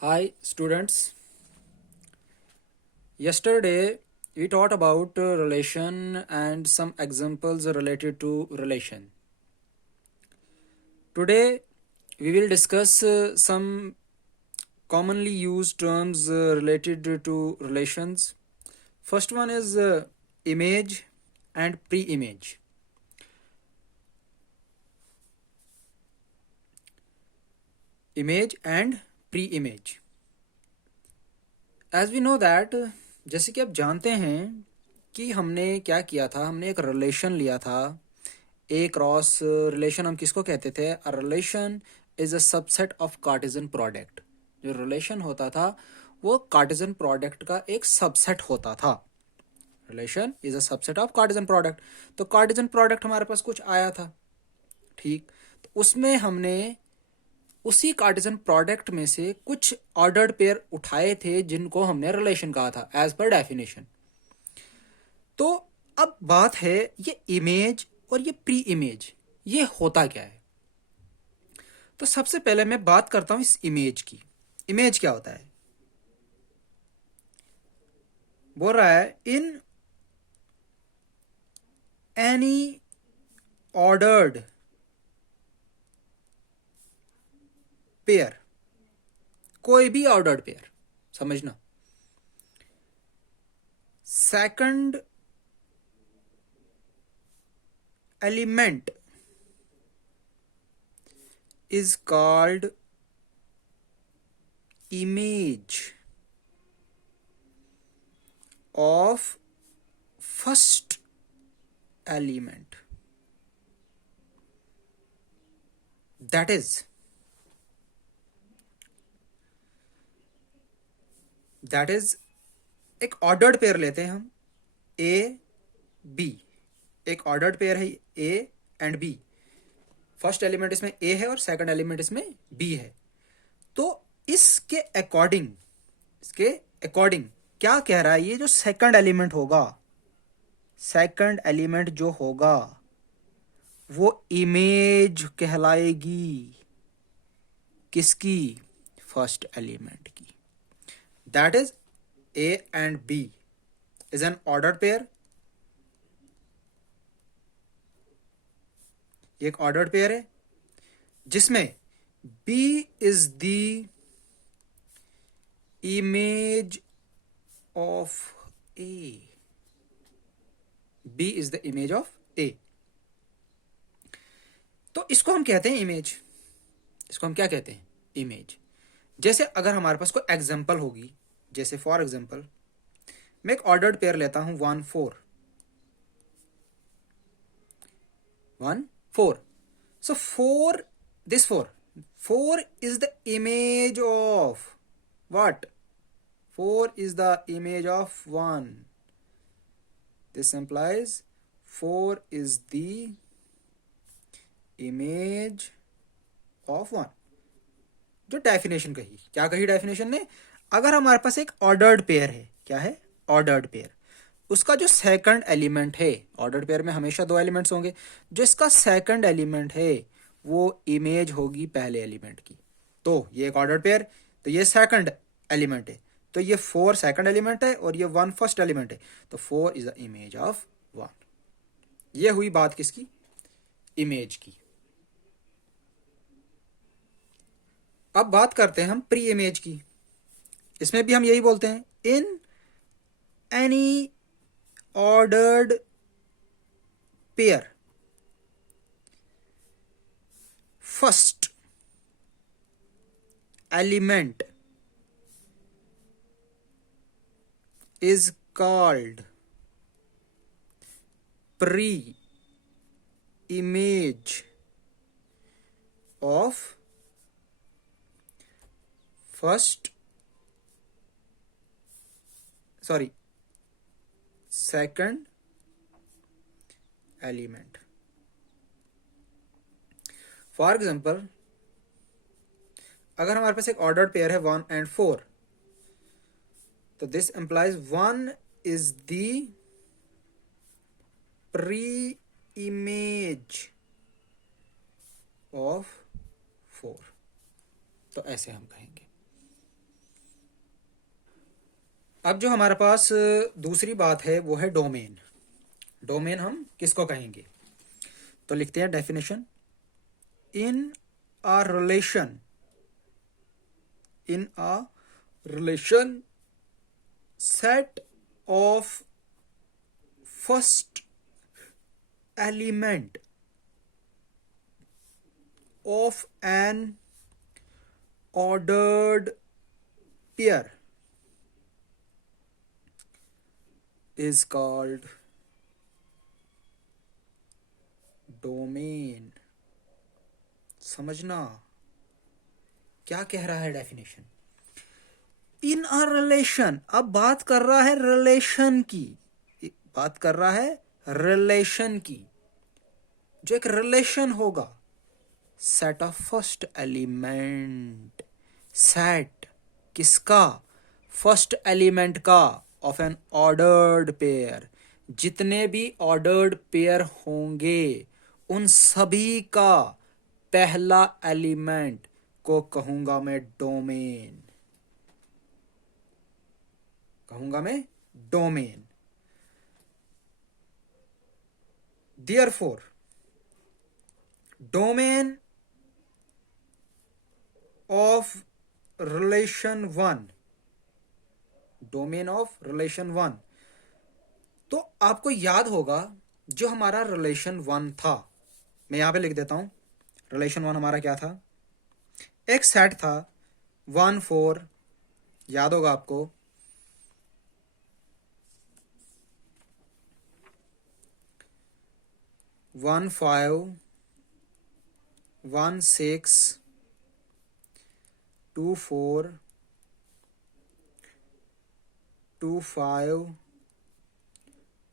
Hi, students. Yesterday we taught about relation and some examples related to relation. Today we will discuss some commonly used terms related to relations. First one is image and pre-image. Image and pre-image. As we know that, जैसे कि आप जानते हैं कि हमने क्या किया था, हमने एक रिलेशन लिया था. ए क्रॉस रिलेशन हम किसको कहते थे? A relation is a subset of Cartesian product. जो रिलेशन होता था वो कार्टेशियन प्रोडक्ट का एक सबसेट होता था. Relation is a subset of Cartesian product. तो कार्टेशियन प्रोडक्ट हमारे पास कुछ आया था, ठीक. तो उसमें हमने उसी कार्टेशियन प्रोडक्ट में से कुछ ऑर्डर्ड पेयर उठाए थे जिनको हमने रिलेशन कहा था एज पर डेफिनेशन. तो अब बात है ये इमेज और ये प्री इमेज, ये होता क्या है? तो सबसे पहले मैं बात करता हूं इस इमेज की. इमेज क्या होता है? बोल रहा है इन एनी ऑर्डर्ड पेयर. कोई भी ऑर्डर्ड पेयर, समझना. Second element is called image of first element. That is एक ऑर्डर्ड पेयर लेते हैं हम, ए बी. एक ऑर्डर्ड पेयर है A and B. First element इसमें ए है और सेकंड एलिमेंट इसमें बी है. तो इसके अकॉर्डिंग क्या कह रहा है? ये जो सेकंड एलिमेंट होगा, सेकंड एलिमेंट जो होगा वो इमेज कहलाएगी. किसकी? फर्स्ट एलिमेंट की. That is A and B is an ordered pair. ये एक ऑर्डर्ड पेयर है जिसमें B is the image of A. B is the image of A. तो इसको हम कहते हैं इमेज. इसको हम क्या कहते हैं? इमेज. जैसे अगर हमारे पास कोई एग्जांपल होगी, जैसे फॉर एग्जांपल मैं एक ऑर्डर्ड पेयर लेता हूं 1 4 1 4. So 4, this 4 is the image of what? 4 is the image of 1. This implies 4 is the image of 1. जो डेफिनेशन कही, क्या कही डेफिनेशन ने? अगर हमारे पास एक ऑर्डर्ड पेयर है, क्या है? Ordered pair. उसका जो सेकंड एलिमेंट है, ऑर्डर्ड पेयर में हमेशा दो एलिमेंट्स होंगे, जो इसका सेकंड एलिमेंट है वो इमेज होगी पहले एलिमेंट की. तो ये एक ऑर्डर्ड पेयर, तो ये सेकंड एलिमेंट है, तो ये 4 सेकंड एलिमेंट है और ये 1 फर्स्ट एलिमेंट है. तो 4 इज द इमेज ऑफ 1. ये हुई बात किसकी? इमेज की. अब बात करते हैं हम प्री इमेज की. इसमें भी हम यही बोलते हैं in any ordered pair first element is called pre-image of second element. For example अगर हमारे पास एक ऑर्डर्ड पेयर है 1 and 4, तो this implies 1 is the pre image of 4. तो ऐसे हम कहेंगे. अब जो हमारे पास दूसरी बात है वो है डोमेन। डोमेन हम किसको कहेंगे? तो लिखते हैं definition. In a relation, in a relation set of first element of an ordered pair is called domain। समझना क्या कह रहा है डेफिनेशन। इन अ रिलेशन, अब बात कर रहा है रिलेशन की, बात कर रहा है रिलेशन की। जो एक रिलेशन होगा, set of first element, set किसका? फर्स्ट एलिमेंट का, ऑफ एन ऑर्डर्ड पेयर। जितने भी ऑर्डर्ड पेयर होंगे उन सभी का पहला एलिमेंट को कहूंगा मैं डोमेन, कहूंगा मैं domain. Therefore domain of relation one, domain of relation one, तो आपको याद होगा जो हमारा रिलेशन वन था, मैं यहां पे लिख देता हूं। रिलेशन वन हमारा क्या था? एक सेट था 1 4, याद होगा आपको, 1 5 1 6 2 4 2 5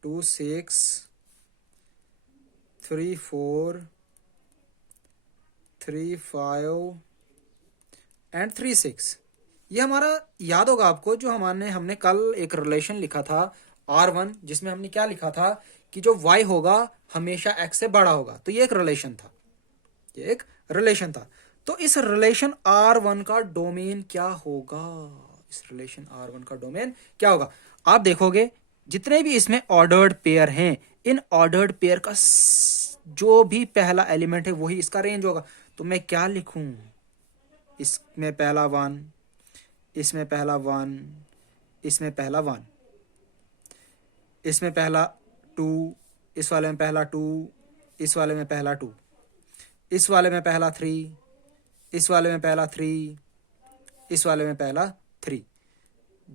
2 6 3 4 3 5 एंड 3 6। ये हमारा याद होगा आपको, जो हमने कल एक रिलेशन लिखा था R1, जिसमें हमने क्या लिखा था कि जो y होगा हमेशा x से बड़ा होगा। तो ये एक रिलेशन था, ये एक रिलेशन था। तो इस रिलेशन R1 का डोमेन क्या होगा? इस रिलेशन R1 का डोमेन क्या होगा? आप देखोगे जितने भी इसमें ऑर्डर्ड पेयर हैं, इन ऑर्डर्ड पेयर का जो भी पहला एलिमेंट है वही इसका रेंज होगा। तो मैं क्या लिखूं? इसमें पहला 1, इसमें पहला 1, इसमें पहला 1, इसमें पहला 2, इस वाले में पहला 2, इस वाले में पहला 2, इस वाले में पहला 3, इस वाले में पहला 3, इस वाले में पहला 3।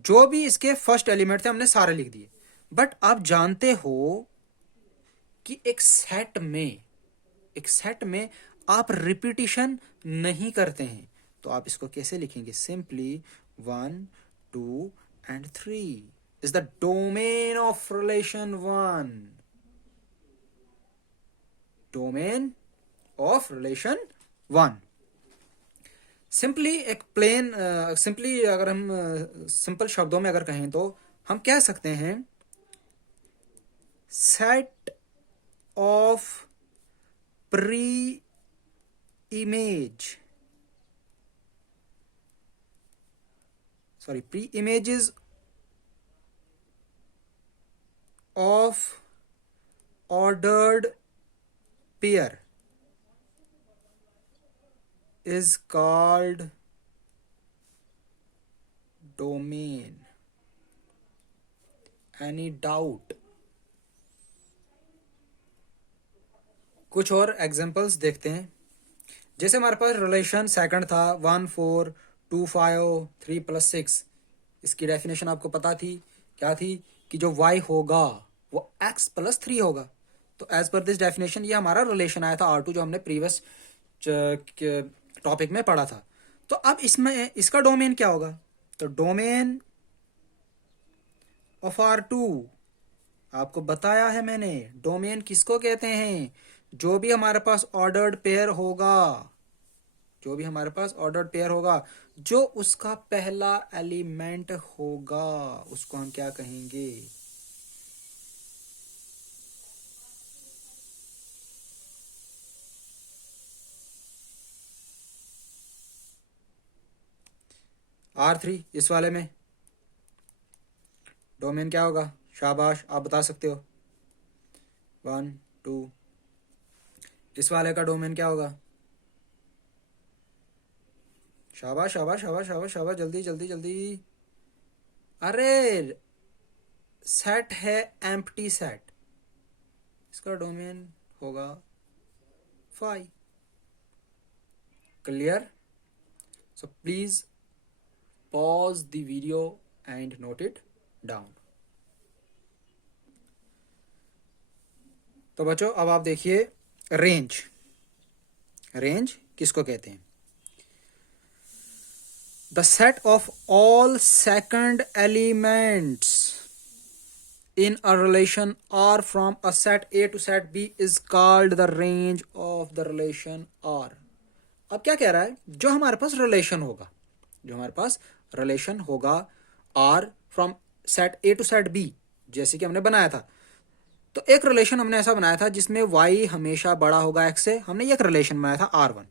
जो भी इसके फर्स्ट एलिमेंट थे हमने सारे लिख दिए। बट आप जानते हो कि एक सेट में आप रिपीटिशन नहीं करते हैं। तो आप इसको कैसे लिखेंगे? Simply 1 2 and 3 is the domain of relation 1, domain of relation 1। Simply एक प्लेन, सिंपली अगर हम सिंपल शब्दों में अगर कहें तो हम कह सकते हैं set of pre image, sorry, pre images of ordered pair is called domain। Any doubt? कुछ और एग्जांपल्स देखते हैं। जैसे हमारे पास रिलेशन सेकंड था 1 4 2 5 3 + 6। इसकी डेफिनेशन आपको पता थी, क्या थी? कि जो y होगा वो x + 3 होगा। तो एज पर दिस डेफिनेशन ये हमारा रिलेशन आया था R2, जो हमने प्रीवियस टॉपिक में पढ़ा था। तो अब इसमें इसका डोमेन क्या होगा? तो डोमेन ऑफ R2 आपको बताया है मैंने, डोमेन किसको कहते हैं? जो भी हमारे पास ऑर्डर्ड पेयर होगा, जो भी हमारे पास ऑर्डर्ड पेयर होगा, जो उसका पहला एलिमेंट होगा उसको हम क्या कहेंगे? R3 इस वाले में डोमेन क्या होगा? शाबाश, आप बता सकते हो। 1 2। इस वाले का डोमेन क्या होगा? शाबाश शाबाश शाबाश शाबाश शाबाश, जल्दी जल्दी जल्दी। अरे सेट है, एम्प्टी सेट, इसका डोमेन होगा 5। Clear? So please pause the video and note it down। तो बच्चों अब आप देखिए, रेंज। रेंज किसको कहते हैं? The set of all second elements in a relation R from a set A to set B is called the range of the relation R। अब क्या कह रहा है? जो हमारे पास रिलेशन होगा, जो हमारे पास रिलेशन होगा R from set A to set B, जैसे कि हमने बनाया था। तो एक रिलेशन हमने ऐसा बनाया था जिसमें y हमेशा बड़ा होगा x से। हमने एक रिलेशन बनाया था R1।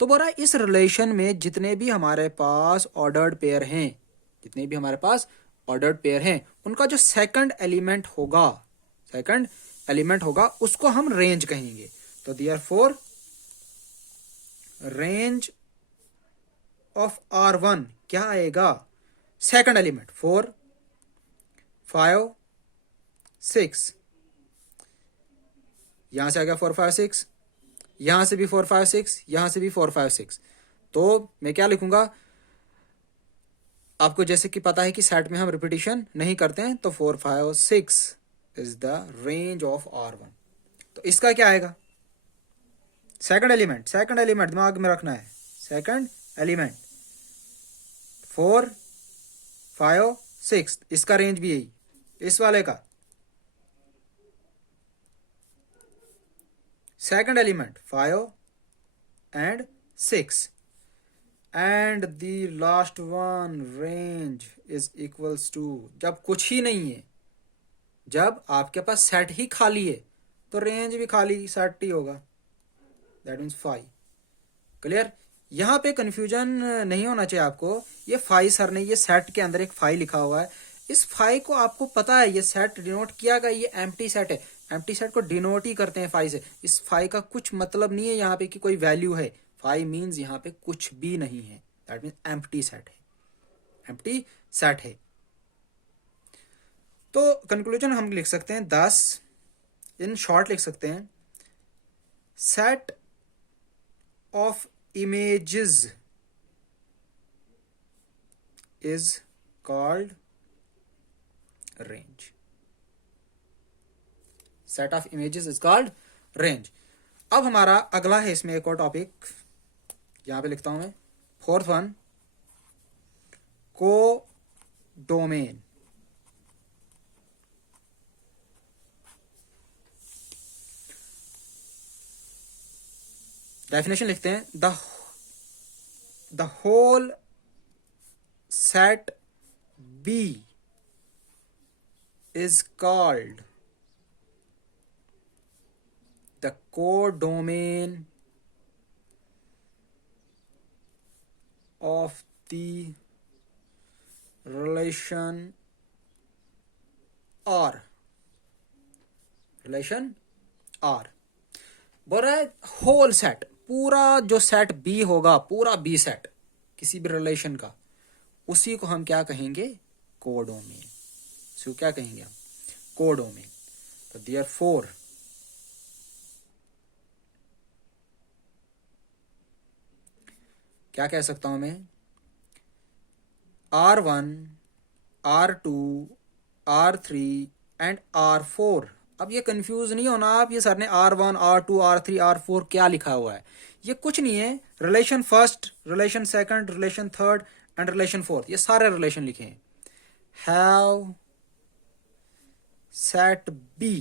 तो बोला इस रिलेशन में जितने भी हमारे पास ऑर्डर्ड पेयर हैं, जितने भी हमारे पास ऑर्डर्ड पेयर हैं, उनका जो सेकंड एलिमेंट होगा, सेकंड एलिमेंट होगा, उसको हम रेंज कहेंगे। तो देयरफॉर रेंज ऑफ R1 क्या आएगा? Second element 4 5 6। यहां से आ गया 4 5 6, यहां से भी 4 5 6, यहां से भी 4 5 6। तो मैं क्या लिखूंगा? आपको जैसे कि पता है कि सेट में हम रिपीटिशन नहीं करते हैं, तो 4 5 6 is the range of R1। तो इसका क्या आएगा? सेकंड एलिमेंट, सेकंड एलिमेंट दिमाग में रखना है, सेकंड एलिमेंट 4 5 6, इसका रेंज भी यही। इस वाले का second element 5 and 6, and the last one range is equals to, जब कुछ ही नहीं है, जब आपके पास सेट ही खाली है, तो रेंज भी खाली सेट ही होगा, दैट मीन्स 5। क्लियर? यहां पे कंफ्यूजन नहीं होना चाहिए आपको। ये 5 सर ने ये सेट के अंदर एक 5 लिखा हुआ है, इस 5 को आपको पता है ये सेट डिनोट किया गया, ये एम्प्टी सेट है। एम्प्टी सेट को डिनोट ही करते हैं 5 से। इस 5 का कुछ मतलब नहीं है यहाँ पे कि कोई वैल्यू है। 5 मीन्स यहाँ पे कुछ भी नहीं है, दैट मीन्स एम्प्टी सेट है, एम्प्टी सेट है। तो कंक्लूजन हम लिख सकते हैं 10, इन शॉर्ट लिख सकते हैं, set of images is called range। set of images is called range। अब हमारा अगला है इसमें एक और टॉपिक, यहां पे लिखता हूं मैं, फोर्थ वन, को डोमेन। डेफिनेशन लिखते हैं, the whole set B is called the codomain of the relation R. Relation R बोल रहा है होल सेट, पूरा जो सेट बी होगा, पूरा बी सेट किसी भी रिलेशन का, उसी को हम क्या कहेंगे? कोडोमेन। इसको क्या कहेंगे हम? कोडोमेन। तो देयरफॉर क्या कह सकता हूं मैं? R1 R2 R3 and R4। अब ये कंफ्यूज नहीं होना आप, ये सर ने R1 R2 R3 R4 क्या लिखा हुआ है? ये कुछ नहीं है, relation first, relation second, relation third and relation fourth, ये सारे रिलेशन लिखे हैं। Have set B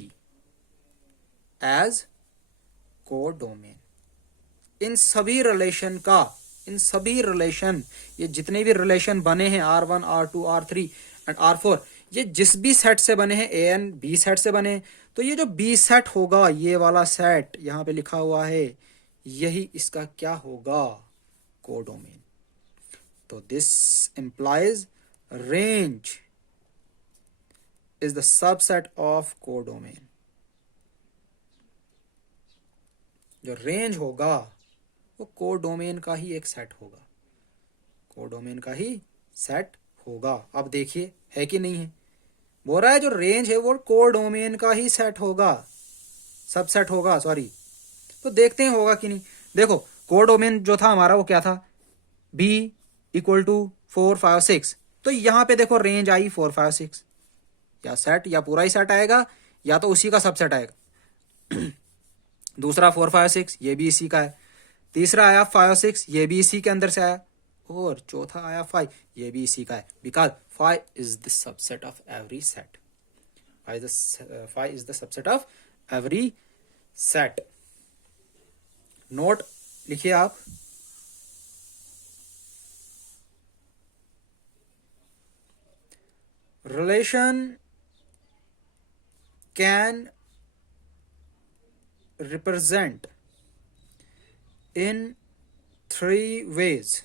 as codomain. इन सभी रिलेशन का, इन सभी रिलेशन, ये जितने भी रिलेशन बने हैं R1 R2 R3 and R4, ये जिस भी सेट से बने हैं, ए एंड बी सेट से बने, तो ये जो बी सेट होगा, ये वाला सेट यहां पे लिखा हुआ है, यही इसका क्या होगा? कोडोमेन। तो this implies range is the subset of codomain. जो रेंज होगा वो कोडोमेन का ही एक सेट होगा, कोडोमेन का ही सेट होगा। अब देखिए है कि नहीं है, बोल रहा है जो रेंज है वो कोडोमेन का ही सेट होगा, सबसेट होगा, सॉरी। तो देखते हैं होगा कि नहीं। देखो कोडोमेन जो था हमारा वो क्या था, बी इक्वल टू 4 5 6। तो यहां पे देखो रेंज आई 4 5 6, या सेट या पूरा ही सेट आएगा या तो उसी का सबसेट आएगा। दूसरा 4 5 6 ये भी इसी का है, तीसरा आया 5 6 ये भी इसी के अंदर से आया, और चौथा आया 5 ये भी इसी का है, because 5 is the subset of every set, 5 is the subset of every set. Note लिखिए आप, relation can represent in 3 ways।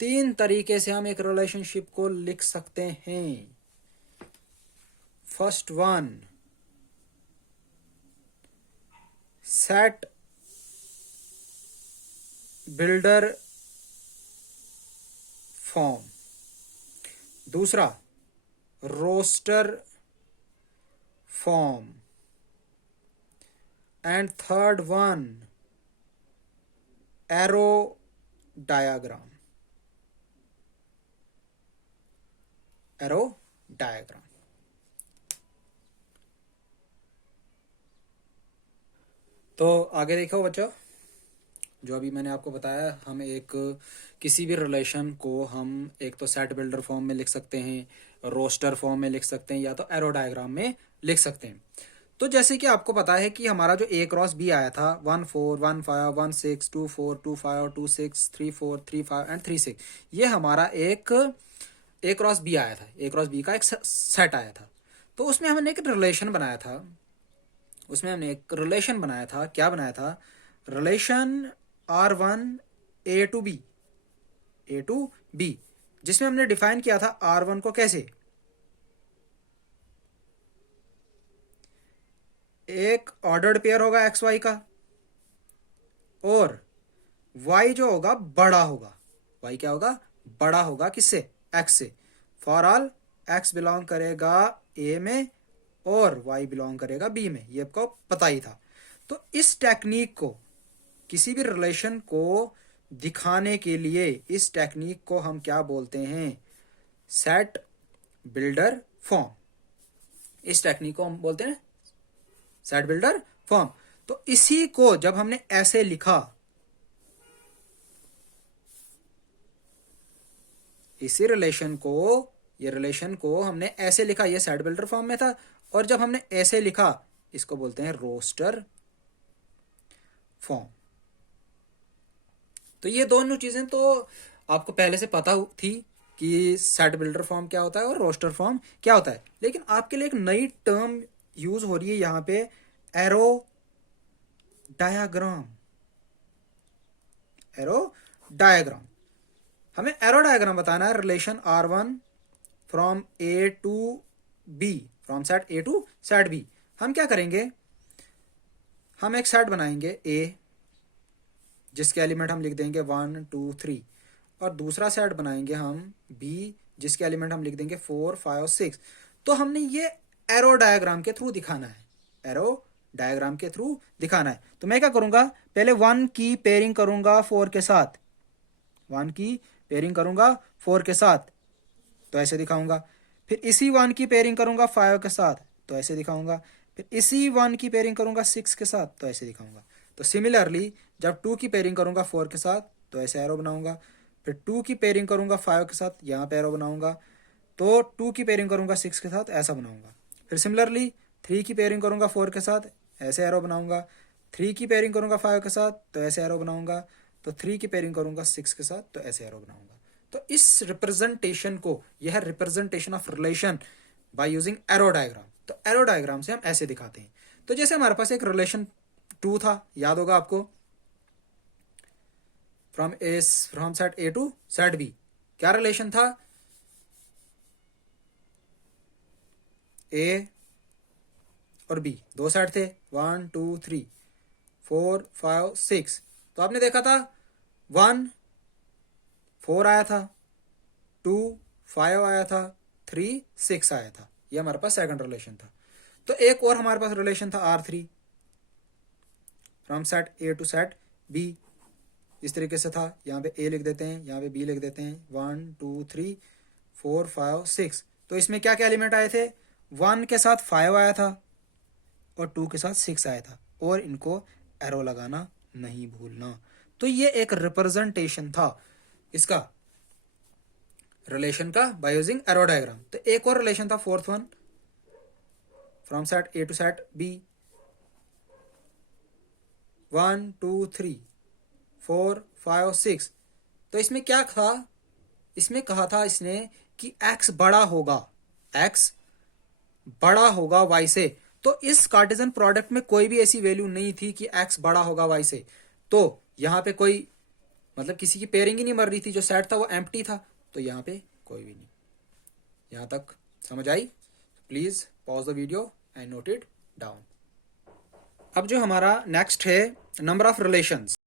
3 तरीके से हम एक रिलेशनशिप को लिख सकते हैं। First one, set builder form. दूसरा, roster form. And third one, arrow diagram. Arrow diagram. तो आगे देखो बच्चों, जो अभी मैंने आपको बताया, हम एक किसी भी रिलेशन को हम एक तो सेट बिल्डर फॉर्म में लिख सकते हैं, रोस्टर फॉर्म में लिख सकते हैं, या तो एरो डायग्राम में लिख सकते हैं। तो जैसे कि आपको पता है कि हमारा जो A क्रॉस B आया था 1 4 1 5 1 6 2 4 2 5 2 6 3 4 3 5 एंड 3 6, ये हमारा एक A क्रॉस B आया था, A क्रॉस B का एक सेट आया था। तो उसमें हमने एक रिलेशन बनाया था, क्या बनाया था, relation R1 A to B, जिसमें हमने डिफाइन किया था R1 को कैसे, एक ऑर्डर्ड पेयर होगा एक्स वाई का, और y जो होगा बड़ा होगा, y क्या होगा, बड़ा होगा किससे, x से। फॉर ऑल x बिलोंग करेगा A में और y बिलोंग करेगा B में, ये आपको पता ही था। तो इस टेक्निक को, किसी भी रिलेशन को दिखाने के लिए, इस टेक्निक को हम क्या बोलते हैं, सेट बिल्डर फॉर्म। इस टेक्निक को हम बोलते हैं सेट बिल्डर फॉर्म। तो इसी को जब हमने ऐसे लिखा, इसी रिलेशन को, ये रिलेशन को हमने ऐसे लिखा, ये सेट बिल्डर फॉर्म में था, और जब हमने ऐसे लिखा इसको बोलते हैं रोस्टर फॉर्म। तो ये दोनों चीजें तो आपको पहले से पता थी कि सेट बिल्डर फॉर्म क्या होता है और रोस्टर फॉर्म क्या होता है, लेकिन आपके लिए एक नई टर्म यूज हो रही है यहां पे, एरो डायग्राम। एरो डायग्राम, हमें एरो डायग्राम बताना है relation R1 from A to B, from set A to set B। हम क्या करेंगे, हम एक सेट बनाएंगे A, जिसके एलिमेंट हम लिख देंगे 1 2 3, और दूसरा सेट बनाएंगे हम B, जिसके एलिमेंट हम लिख देंगे 4 5 6। तो हमने ये एरो डायग्राम के थ्रू दिखाना है, एरो डायग्राम के थ्रू दिखाना है। तो मैं क्या करूंगा, पहले 1 की पेयरिंग करूंगा 4 के साथ, 1 की पेयरिंग करूंगा 4 के साथ, तो ऐसे दिखाऊंगा। फिर इसी 1 की पेयरिंग करूंगा 5 के साथ, तो ऐसे दिखाऊंगा। फिर इसी 1 की पेयरिंग करूंगा 6 के साथ, तो ऐसे दिखाऊंगा। तो सिमिलरली जब 2 की पेयरिंग करूंगा 4 के साथ, तो ऐसे एरो बनाऊंगा। फिर 2 की पेयरिंग करूंगा 5 के साथ, यहाँ पे एरो बनाऊंगा। तो 2 की पेयरिंग करूंगा 6 के साथ, ऐसा बनाऊंगा। फिर सिमिलरली 3 की पेयरिंग करूंगा 4 के साथ, ऐसे एरो बनाऊंगा। 3 की पेयरिंग करूंगा 5 के साथ, तो ऐसे एरो बनाऊंगा। तो 3 की पेयरिंग करूंगा 6 के साथ, तो ऐसे एरो बनाऊंगा। तो इस रिप्रेजेंटेशन को, यह है representation of relation by using arrow diagram. तो एरो डायग्राम से हम ऐसे दिखाते हैं। तो जैसे हमारे पास एक रिलेशन 2 था, याद होगा आपको, from set A to set B। क्या रिलेशन था, ए और बी दो सेट थे, 1 2 3 4 5 6। तो आपने देखा था 1 4 आया था, 2 5 आया था, 3 6 आया था। ये हमारे पास सेकंड रिलेशन था। तो एक और हमारे पास रिलेशन था R3 from set A to set B. इस तरीके से था, यहाँ पे ए लिख देते हैं, यहाँ पे बी लिख देते हैं, 1 2 3 4 5 6। तो इसमें क्या क्या एलिमेंट आए थे, 1 के साथ 5 आया था और 2 के साथ 6 आया था, और इनको एरो लगाना नहीं भूलना। तो ये एक रिप्रेजेंटेशन था इसका रिलेशन का बाय यूजिंग एरो डायग्राम। तो एक और रिलेशन था fourth one from set A to set B, 1 2 3 4 5 6। तो इसमें क्या था, इसमें कहा था इसने कि x बड़ा होगा, x बड़ा होगा y से। तो इस कार्टेशियन प्रोडक्ट में कोई भी ऐसी वैल्यू नहीं थी कि x बड़ा होगा y से। तो यहाँ पे कोई मतलब किसी की पेयरिंग ही नहीं मर रही थी, जो सेट था वो एम्प्टी था, तो यहाँ पे कोई भी नहीं। यहाँ तक समझ आई? Please pause the video and note it down. अब जो हमारा नेक्स्ट है नंबर ऑफ रिलेशंस।